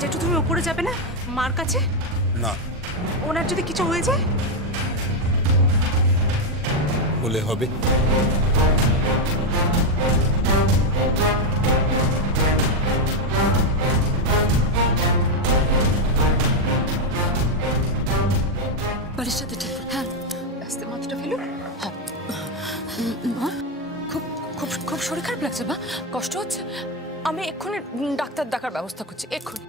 জেঠু তুমি উপরে যাবে না মার কাছে? না। ওনার যদি কিছু হয়ে যায়? বলে হবে। বালিশটা ঠিক। হ্যাঁ, আস্তে মাথাটা ফেলুন। হ্যাঁ মা, খুব খুব খুব শরীর খারাপ লাগছে মা, কষ্ট হচ্ছে। আমি এক্ষুনি ডাক্তার ডাকার ব্যবস্থা করছি, এক্ষুনি।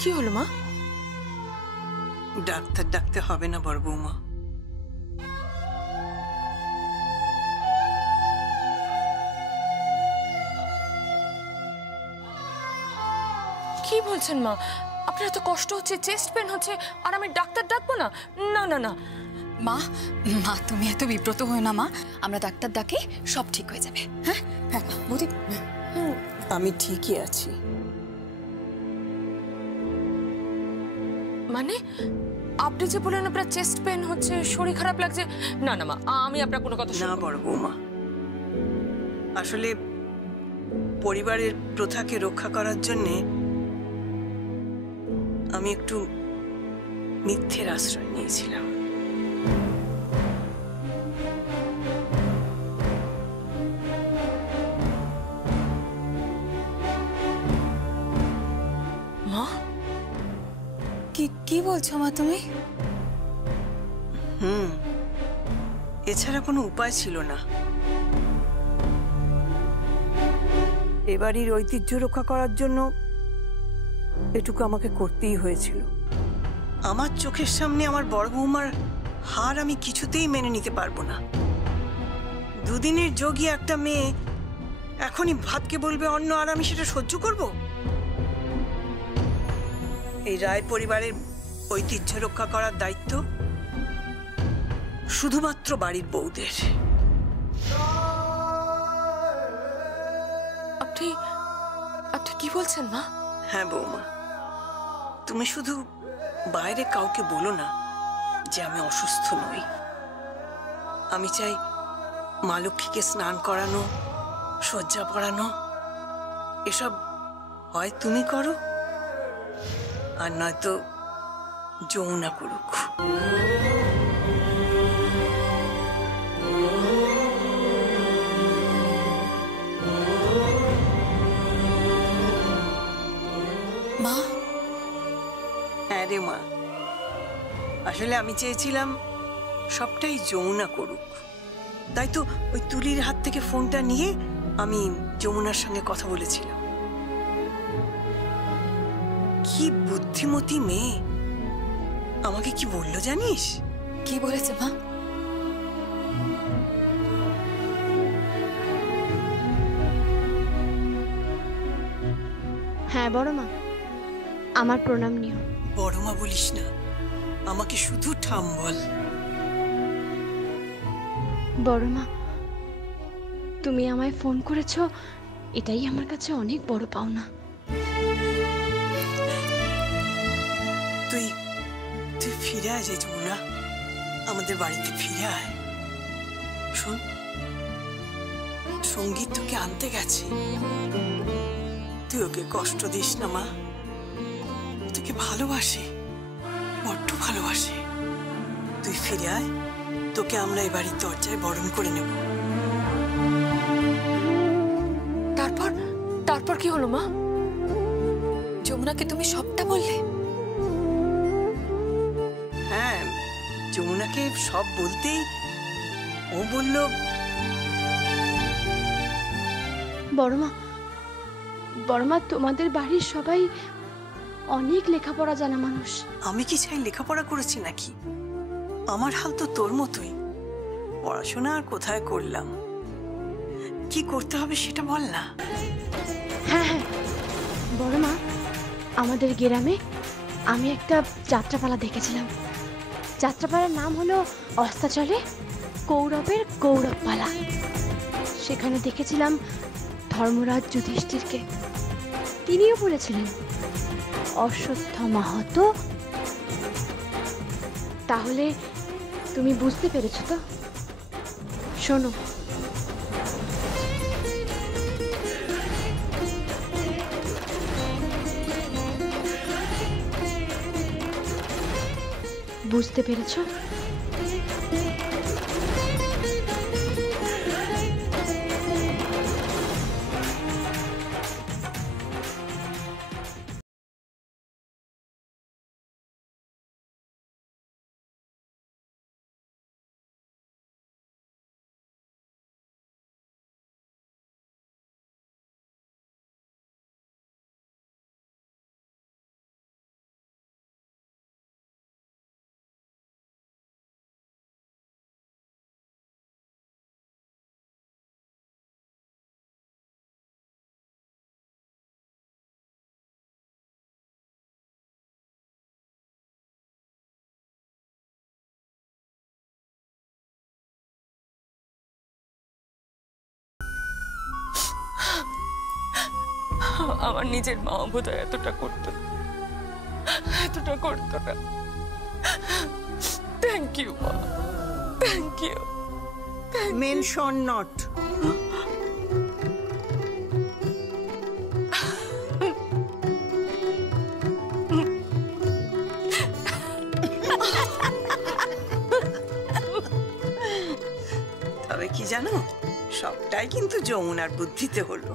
কি হলো মা? ডাক্তার ডাকতে হবে না বড় বৌমা। কি বলছেন মা? আপনার এত কষ্ট হচ্ছে, চেস্ট পেন হচ্ছে, আর আমি ডাক্তার ডাকবো না? না না না মা, মা তুমি এত বিব্রত হও না মা, আমরা ডাক্তার ডাকি, সব ঠিক হয়ে যাবে। হ্যাঁ হ্যাঁ বৌদি, আমি ঠিকই আছি। মানে আপনি যে বললেন আপনার চেস্ট পেন হচ্ছে, শরীর খারাপ লাগছে? না না মা, আমি আপনার কোনো কথা না বড় বৌমা, আসলে পরিবারের প্রথাকে রক্ষা করার জন্যে আমি একটু মিথ্যের আশ্রয় নিয়েছিলাম। মা কি বলছো মা তুমি? এছাড়া কোনো উপায় ছিল না। এবাড়ির ঐতিহ্য রক্ষা করার জন্য এটুকু আমাকে করতেই হয়েছিল। আমার চোখের সামনে আমার বড় বৌমার হার আমি কিছুতেই মেনে নিতে পারবো না। দুদিনের যোগী একটা মেয়ে এখনই ভাতকে বলবে অন্ন, আর আমি সেটা সহ্য করব? এই রায় পরিবারের ঐতিহ্য রক্ষা করার দায়িত্ব শুধুমাত্র বাড়ির বউদের। আপনি কি বলছেন মা? হ্যাঁ বৌমা, তুমি শুধু বাইরে কাউকে বলো না যে আমি অসুস্থ নই। আমি চাই মা লক্ষ্মীকে স্নান করানো, শয্যা পরানো, এসব হয় তুমি করো, আর নয়তো যমুনা করুক। মা, হ্যাঁ রে মা, আসলে আমি চেয়েছিলাম সবটাই যমুনা করুক। তাই তো ওই তুলির হাত থেকে ফোনটা নিয়ে আমি যমুনার সঙ্গে কথা বলেছিলাম। কি বুদ্ধিমতী মেয়ে, আমাকে কি বললো জানিস? কি বলেছে মা? হ্যাঁ বড় মা, আমার প্রণাম নিও। বড় মা বলিস না, আমাকে শুধু ঠাম বল। বড় মা, তুমি আমায় ফোন করেছো, এটাই আমার কাছে অনেক বড় পাওনা। তুই ফিরে আয় যে যমুনা, আমাদের বাড়িতে ফিরে আয়। শোন, সঙ্গীত তোকে আনতে গেছে, তুই ওকে কষ্ট দিস না মা। তোকে ভালোবাসে, বড্ড ভালোবাসে। তুই ফিরে আয়, তোকে আমরা এই বাড়ির দরজায় বরণ করে নেব। তারপর কি হলো মা? যমুনাকে তুমি সবটা বললে? হ্যাঁ, যমুনাকে সব বলতেই ও বলল, বড় মা তোমাদের বাড়ির সবাই অনেক লেখাপড়া জানা মানুষ। আমি কি চাই লেখাপড়া করেছি নাকি? আমার হাল তো তোর মতোই, পড়াশোনা আর কোথায় করলাম। কি করতে হবে সেটা বল না। হ্যাঁ হ্যাঁ বড় মা, আমাদের গ্রামে আমি একটা যাত্রাপালা দেখেছিলাম। যাত্রাপালার নাম হলো অস্তাচলে কৌরবের গৌরবপালা। সেখানে দেখেছিলাম ধর্মরাজ যুধিষ্ঠিরকে। তিনিও বলেছিলেন অশ্বত্থ মাহাতো তাহলে তুমি বুঝতে পেরেছো তো? শোনো, বুঝতে পেরেছো? আমার নিজের মা বোধহয় এতটা করতো না। থ্যাংক ইউ মা, থ্যাংক ইউ। Mention not. তবে কি জানো, সবটাই কিন্তু যমুনার বুদ্ধিতে হলো।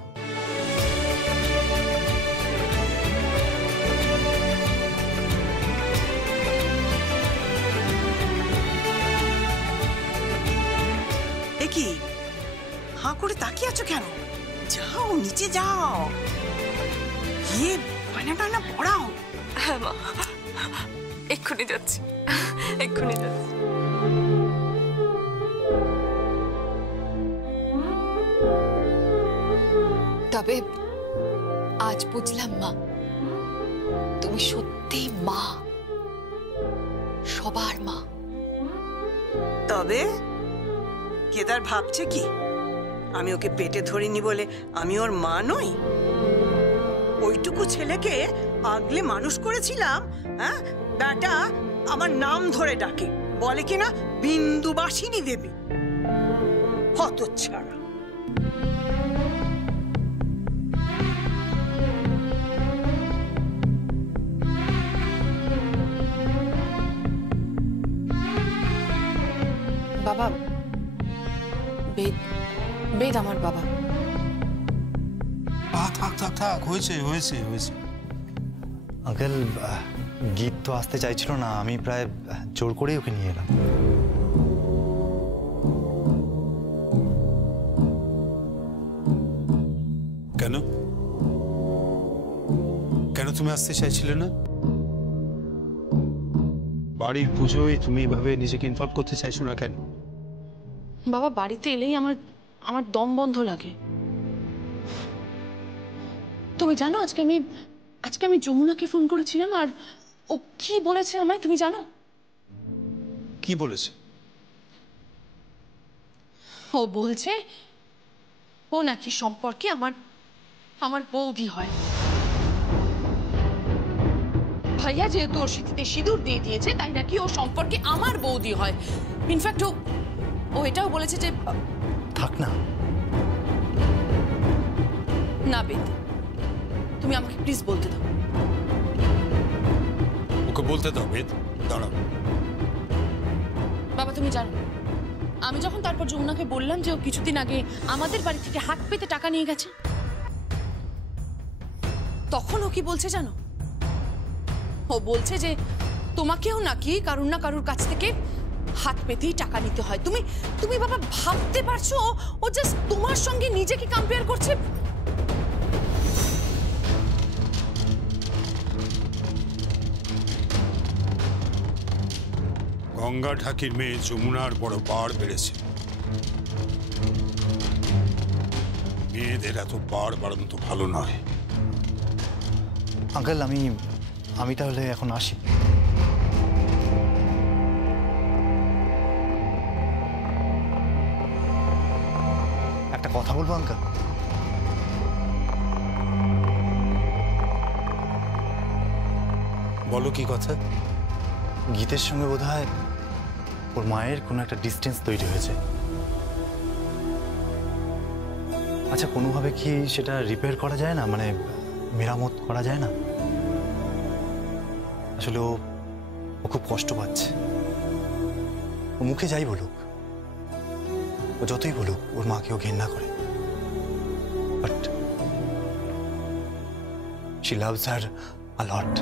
কি হাঁ করে তাকিয়ে আছো কেন? যাও, নিচে যাও, গিয়ে বায়না টানা পড়াও। হ্যাঁ মা, এক্ষুনি যাচ্ছি। তবে আজ বুঝলাম মা, তুমি সত্যি মা, সবার মা। তবে কেদার ভাবছে কি আমি ওকে পেটে ধরিনি বলে আমি ওর মা নই? ওইটুকু ছেলেকে আগলে মানুষ করেছিলাম। হ্যাঁ, বেটা আমার নাম ধরে ডাকে, বলে কিনা বিন্দুবাসিনী দেবী। হতচ্ছাড়া। বাবা, বেদ আমার বাবা। থাক থাক থাক, হয়েছে হয়েছে হয়েছে। আঙ্কেল, গীত তো আসতে চাইছিল না, আমি প্রায় জোর করেই ওকে নিয়ে এলাম। কেন কেন তুমি আসতে চাইছিলে না? বাড়ির পুজোয় তুমি এভাবে নিজেকে ইনভলভ করতে চাইছো না কেন? বাবা, বাড়িতে এলেই আমার দম বন্ধ লাগে। তুমি জানো, আজকে আমি যমুনাকে ফোন করেছিলাম, আর ও কি বলেছে আমায় তুমি জানো? কি বলেছে? ও বলছে ও নাকি সম্পর্কে আমার বৌদি হয়। ভাইয়া যেহেতু ওর সিঁথিতে সিঁদুর দিয়ে দিয়েছে, তাই নাকি ও সম্পর্কে আমার বৌদি হয়। ইনফ্যাক্ট ও এটাও বলেছে যে থাক না। না বেদ, তুমি আমাকে প্লিজ বলতে দাও। ওকে বলতে দাও বেদ, দাঁড়াও। বাবা, তুমি জানো, আমি যখন তারপর যমুনাকে বললাম যে ও কিছুদিন আগে আমাদের বাড়ি থেকে হাত পেতে টাকা নিয়ে গেছে, তখন ও কি বলছে জানো? ও বলছে যে তোমাকেও নাকি কারুর না কারুর কাছ থেকে হাত পেতেই টাকা নিতে হয়। তুমি বাবা ভাবতে পারছো ও জাস্ট তোমার সঙ্গে নিজেকে কম্পেয়ার করছে? গঙ্গা ঠাকির মেয়ে যমুনার বড় বাড় বেড়েছে। মেয়েদের এত বাড় বাড়ানো তো ভালো নয়। আঙ্কেল, আমি তাহলে এখন আসি। একটা কথা বলবো আঙ্কেল? বলো, কি কথা? গীতের সঙ্গে বোধহয় ওর মায়ের কোনো একটা ডিস্টেন্স তৈরি হয়েছে। আচ্ছা, কোনোভাবে কি সেটা রিপেয়ার করা যায় না, মানে মেরামত করা যায় না? আসলে ও খুব কষ্ট পাচ্ছে। ও মুখে যাই বলুক, ও যতই বলুক ওর মাকেও ঘেন্না করে, but she loves her a lot.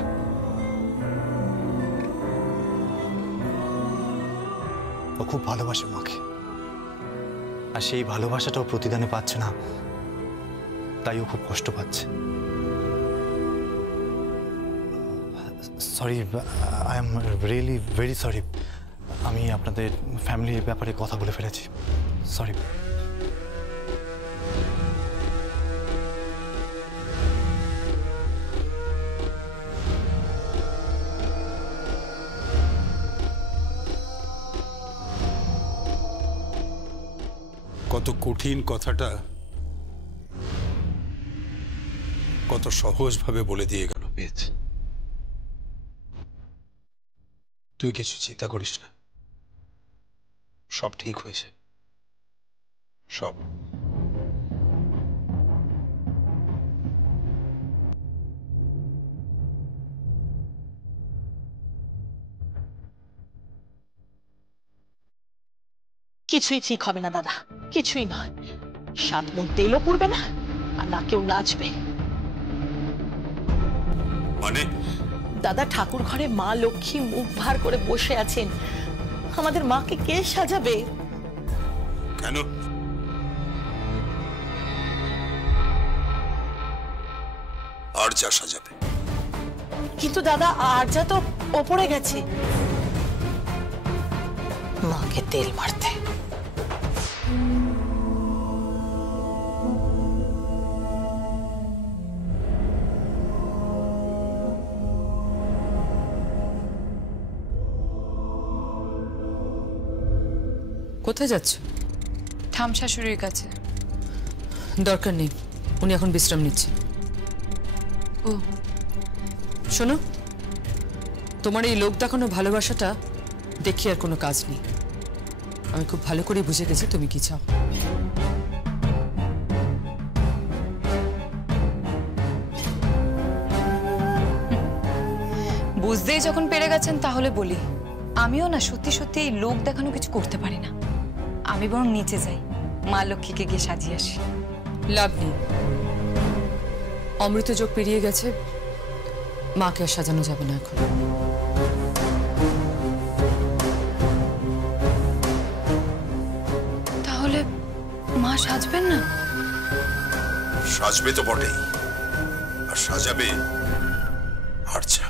ও খুব ভালোবাসে মাকে, আর সেই ভালোবাসাটাও প্রতিদানে পাচ্ছে না, তাই ও খুব কষ্ট পাচ্ছে। Sorry, I am really very sorry. আমি আপনাদের ফ্যামিলির ব্যাপারে কথা বলে ফেলেছি, সরি। কত কঠিন কথাটা কত সহজভাবে বলে দিয়ে গেল পেজ। তুই কিছু চিন্তা করিস না, সব ঠিক হয়েছে, সব। কিছুই ঠিক হবে না দাদা, কিছুই নয়। 7 মণ তেলও পড়বে না, আর না কেউ নাচবে। মানে দাদা, ঠাকুর ঘরে মা লক্ষ্মী মুখ ভার করে বসে আছেন, আমাদের মাকে কে সাজাবে? কেন? আর যা সাজাবে। কিন্তু দাদা, আর যা তো ওপরে গেছে মাকে তেল মারতে। কোথায় যাচ্ছ? ঠাম শাশুড়ির কাছে। দরকার নেই, উনি এখন বিশ্রাম নিচ্ছে। ও শোনো, তোমার এই লোক দেখানো ভালোবাসাটা দেখি আর কোনো কাজ নেই। আমি খুব ভালো করে বুঝে গেছি তুমি কি চাও। বুঝতেই যখন পেরে গেছেন তাহলে বলি, আমিও না সত্যি সত্যি এই লোক দেখানো কিছু করতে পারি না। আমি বরং নিচে যাই, মা লক্ষ্মীকে গিয়ে সাজিয়ে আসি। লাভ নেই, অমৃত যোগ পেরিয়ে গেছে, মাকে আর সাজানো যাবে না এখন। তাহলে মা সাজবেন না? সাজবে তো বটেই, আর সাজাবে আরচা।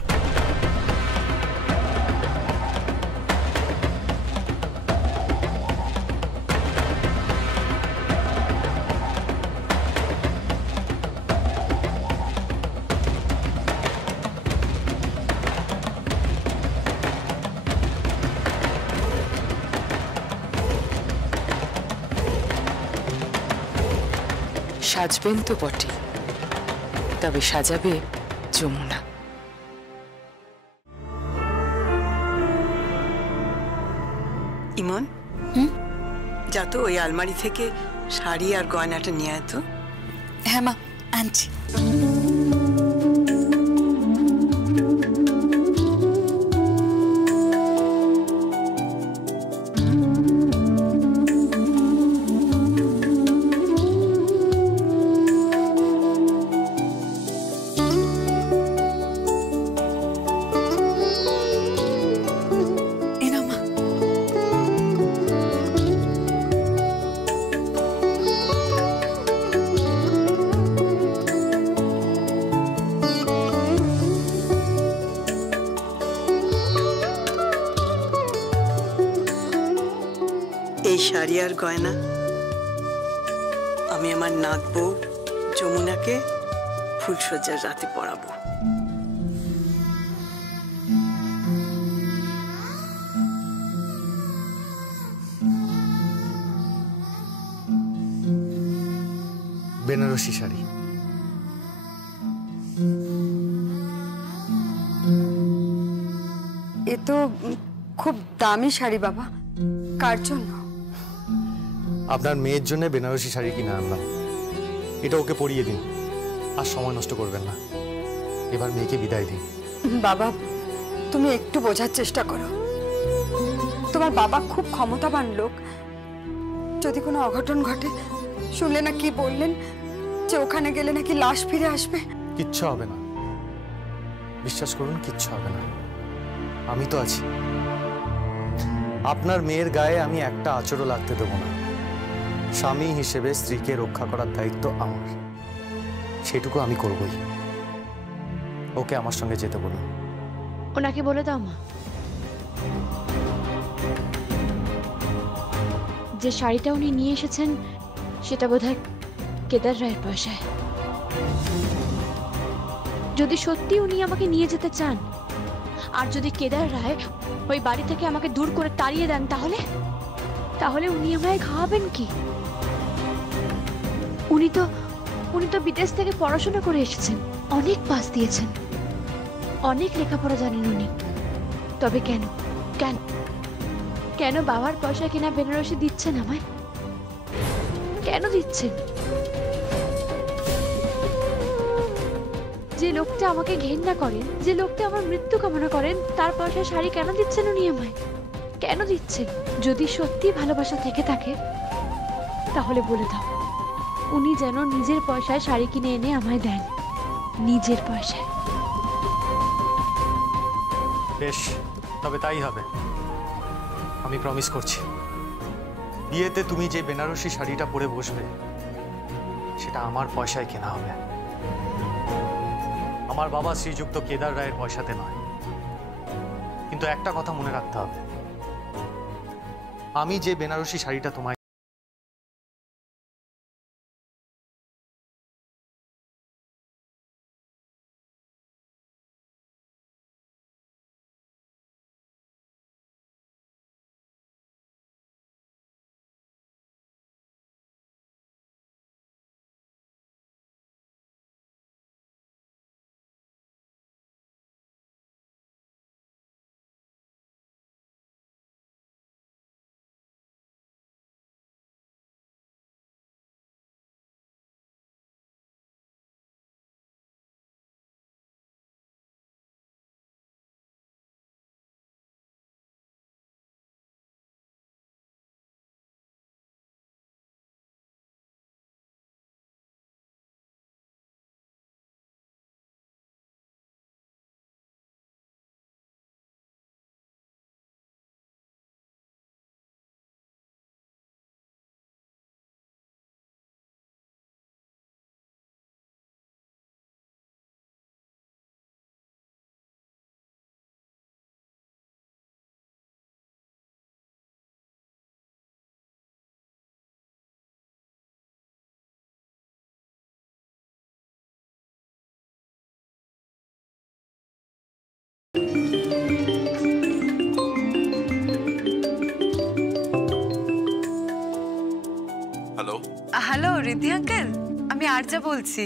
সাজবেন তো বটে, তবে সাজাবে যমুনা। ইমন, যা তো ওই আলমারি থেকে শাড়ি আর গয়নাটা নিয়ে আয় তো। হ্যাঁ মা, আনছি। এই শাড়ি আর গয়না আমি আমার নাত বউ যমুনাকে ফুলসজ্জার রাতে পরাবো। বেনারসি শাড়ি। এ তো খুব দামি শাড়ি বাবা, কার জন্য? আপনার মেয়ের জন্য বেনারসি শাড়ি কিনে আনলাম, এটা ওকে পরিয়ে দিন, আর সময় নষ্ট করবেন না। এবার মেয়েকে বিদায় দিন। বাবা তুমি একটু বোঝার চেষ্টা করো, তোমার বাবা খুব ক্ষমতাবান লোক, যদি কোনো অঘটন ঘটে, শুনলে না কি বললেন যে ওখানে গেলে নাকি লাশ ফিরে আসবে। কিচ্ছু হবে না, বিশ্বাস করুন, কিচ্ছু হবে না, আমি তো আছি। আপনার মেয়ের গায়ে আমি একটা আঁচড়ও লাগতে দেবো না। স্বামী হিসেবে স্ত্রীকে রক্ষা করার দায়িত্ব আমার, সেটুকু আমি করবই। ওকে আমার সঙ্গে যেতে বলুন। ওনাকে বলে দাও মা, যে শাড়িটা উনি নিয়ে এসেছেন সেটা বোধহয় কেদার রায়ের পয়সায়। যদি সত্যি উনি আমাকে নিয়ে যেতে চান, আর যদি কেদার রায় ওই বাড়ি থেকে আমাকে দূর করে তাড়িয়ে দেন, তাহলে তাহলে উনি আমায় খাওয়াবেন কি? উনি তো বিদেশ থেকে পড়াশোনা করে এসেছেন, অনেক পাস দিয়েছেন, অনেক লেখাপড়া জানেন উনি। তবে কেন কেন কেন বাবার পয়সা কিনা বেনারসি দিচ্ছেন আমায়? কেন দিচ্ছেন? যে লোকটা আমাকে ঘেন্না করেন, যে লোকটা আমার মৃত্যু কামনা করেন, তার পয়সা শাড়ি কেন দিচ্ছেন উনি আমায়? কেন দিচ্ছেন? যদি সত্যি ভালোবাসা থেকে থাকে তাহলে বলে দাও, উনি যেন নিজের পয়সায় শাড়ি কিনে এনে আমায় দেন, নিজের পয়সায়। বেশ, তবে তাই হবে, আমি প্রমিস করছি। বিয়েতে তুমি যে বেনারসি শাড়িটা পরে বসবে, সেটা আমার পয়সায় কেনা হবে, আমার বাবা শ্রীযুক্ত কেদার রায়ের পয়সাতে নয়। কিন্তু একটা কথা মনে রাখতে হবে, আমি যে বেনারসি শাড়িটা তোমায় হ্যালো রিদ্ধি আঙ্কেল, আমি আরজা বলছি।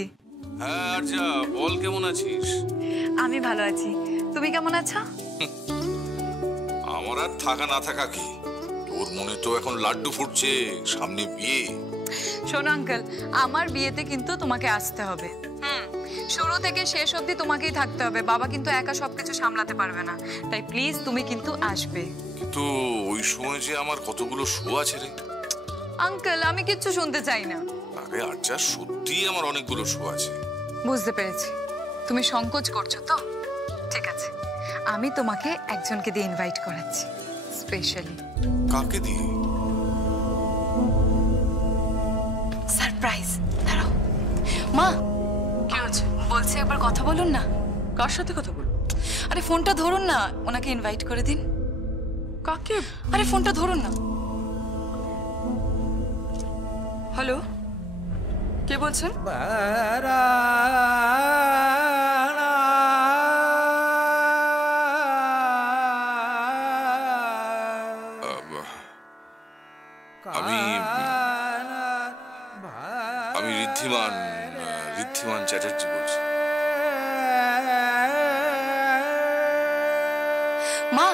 হ্যাঁ আরজা, বল কেমন আছিস? আমি ভালো আছি, তুমি কেমন আছো? আমার আর থাকা না থাকা কি, তোর মনে তো এখন লাড্ডু ফুটছে, সামনে বিয়ে। শোনো আঙ্কেল, আমার বিয়েতে কিন্তু তোমাকে আসতে হবে। শুরু থেকে শেষ অবধি তোমাকেই থাকতে হবে, বাবা কিন্তু একা সবকিছু সামলাতে পারবে না, তাই প্লিজ তুমি কিন্তু আসবে। কিন্তু ওই সময় যে আমার কতগুলো শো আছে রে। আঙ্কেল আমি কিচ্ছু শুনতে চাই না। আরে আচ্ছা, সত্যি আমার অনেকগুলো শো আছে। বুঝতে পেরেছি, তুমি সংকোচ করছো তো, ঠিক আছে, আমি তোমাকে একজনকে দিয়ে ইনভাইট করাচ্ছি স্পেশালি। কাকে দিয়ে? সারপ্রাইজ। দাঁড়াও মা, কি হচ্ছে? বলছি একবার কথা বলুন না। কার সাথে কথা বলবো? আরে ফোনটা ধরুন না, ওনাকে ইনভাইট করে দিন। কাকে? আরে ফোনটা ধরুন না। হ্যালো, কে বলছেন? আমি আমি ঋদ্ধিমান চ্যাটার্জি বলছি। মা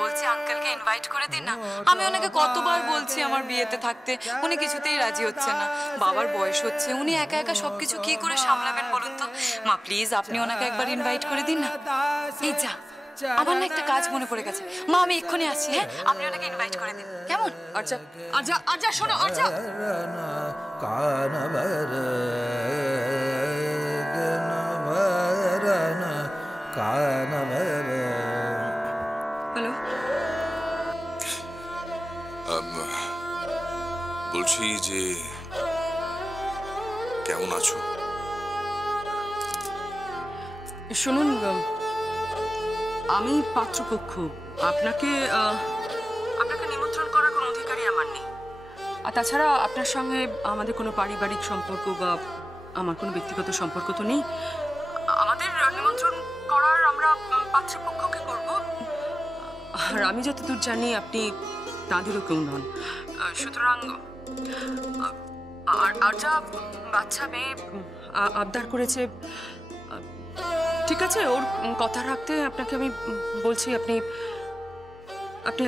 বলছি আঙ্কেলকে ইনভাইট করে দিন না। আমি ওনাকে কতবার বলছি আমার বিয়েতে থাকতে, উনি কিছুতেই রাজি হচ্ছে না। বাবার বয়স হচ্ছে, উনি একা একা সবকিছু কি করে সামলাবেন বলুন তো। মা প্লিজ আপনি ওনাকে একবার ইনভাইট করে দিন না। এই যা, আমার না একটা কাজ মনে পড়ে গেছে। মা আমি এক্ষুনি আসছি, হ্যাঁ? আপনি ওনাকে ইনভাইট করে দিন, কেমন? আচ্ছা আচ্ছা আচ্ছা, শোনো আচ্ছা। হ্যালো, বলছি যে কেমন আছো? শুনুন, আমি পাত্রপক্ষ, আপনাকে নিমন্ত্রণ করার কোনো অধিকারই আমার নেই। আর তাছাড়া আপনার সঙ্গে আমাদের কোনো পারিবারিক সম্পর্ক বা আমার কোনো ব্যক্তিগত সম্পর্ক তো নেই। আমাদের নিমন্ত্রণ করার আমরা পাত্রপক্ষকে করব। আর আমি যতদূর জানি আপনি তাঁদেরও কেউ নন, সুতরাং আর যা বাচ্চা মেয়ে আবদার করেছে, ঠিক আছে, ওর কথা রাখতে আপনাকে আমি বলছি আপনি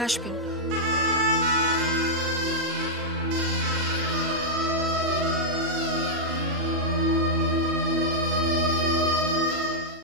আসবেন।